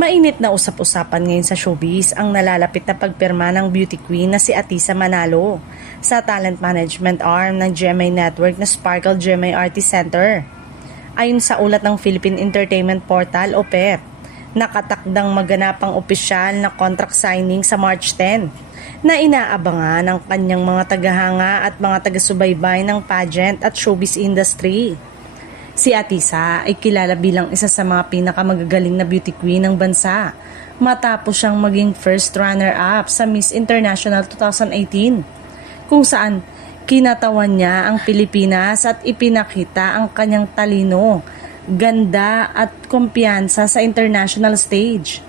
Mainit na usap-usapan ngayon sa showbiz ang nalalapit na pagpirma ng beauty queen na si Atisa Manalo sa talent management arm ng GMA Network na Sparkle GMA Artist Center. Ayon sa ulat ng Philippine Entertainment Portal o PEP, nakatakdang maganapang opisyal na contract signing sa March 10 na inaabangan ng kanyang mga tagahanga at mga taga-subaybay ng pageant at showbiz industry. Si Atisa ay kilala bilang isa sa mga pinakamagagaling na beauty queen ng bansa matapos siyang maging first runner-up sa Miss International 2018 kung saan kinatawan niya ang Pilipinas at ipinakita ang kanyang talino, ganda at kumpiyansa sa international stage.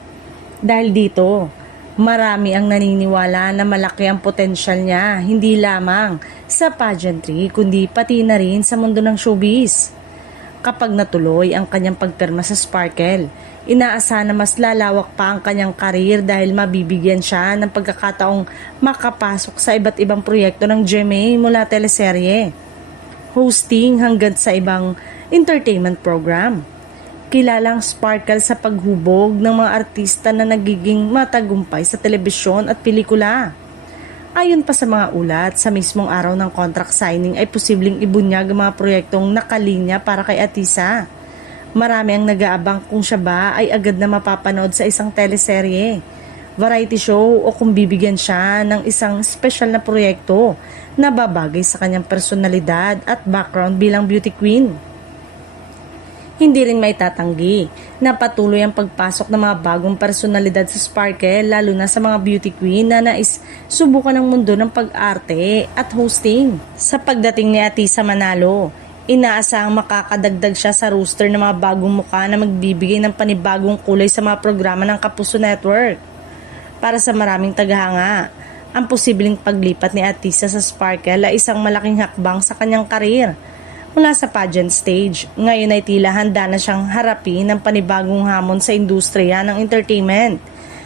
Dahil dito, marami ang naniniwala na malaki ang potensyal niya hindi lamang sa pageantry kundi pati na rin sa mundo ng showbiz. Kapag natuloy ang kanyang pagpirma sa Sparkle, inaasahan na mas lalawak pa ang kanyang karir dahil mabibigyan siya ng pagkakataong makapasok sa iba't ibang proyekto ng GMA mula teleserye, hosting hanggang sa ibang entertainment program. Kilalang Sparkle sa paghubog ng mga artista na nagiging matagumpay sa telebisyon at pelikula. Ayon pa sa mga ulat, sa mismong araw ng contract signing ay posibleng ibunyag ang mga proyektong nakalinya para kay Atisa. Marami ang nag-aabang kung siya ba ay agad na mapapanood sa isang teleserye, variety show o kung bibigyan siya ng isang special na proyekto na babagay sa kanyang personalidad at background bilang beauty queen. Hindi rin may tatanggi na patuloy ang pagpasok ng mga bagong personalidad sa Sparkle lalo na sa mga beauty queen na nais subukan ng mundo ng pag-arte at hosting. Sa pagdating ni Atisa Manalo, inaasahang makakadagdag siya sa roster ng mga bagong mukha na magbibigay ng panibagong kulay sa mga programa ng Kapuso Network. Para sa maraming tagahanga, ang posibleng paglipat ni Atisa sa Sparkle ay isang malaking hakbang sa kanyang karir. Mula sa pageant stage, ngayon ay tila handa na siyang harapin ng panibagong hamon sa industriya ng entertainment.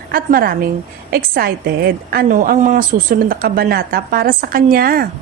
At maraming excited ano ang mga susunod na kabanata para sa kanya.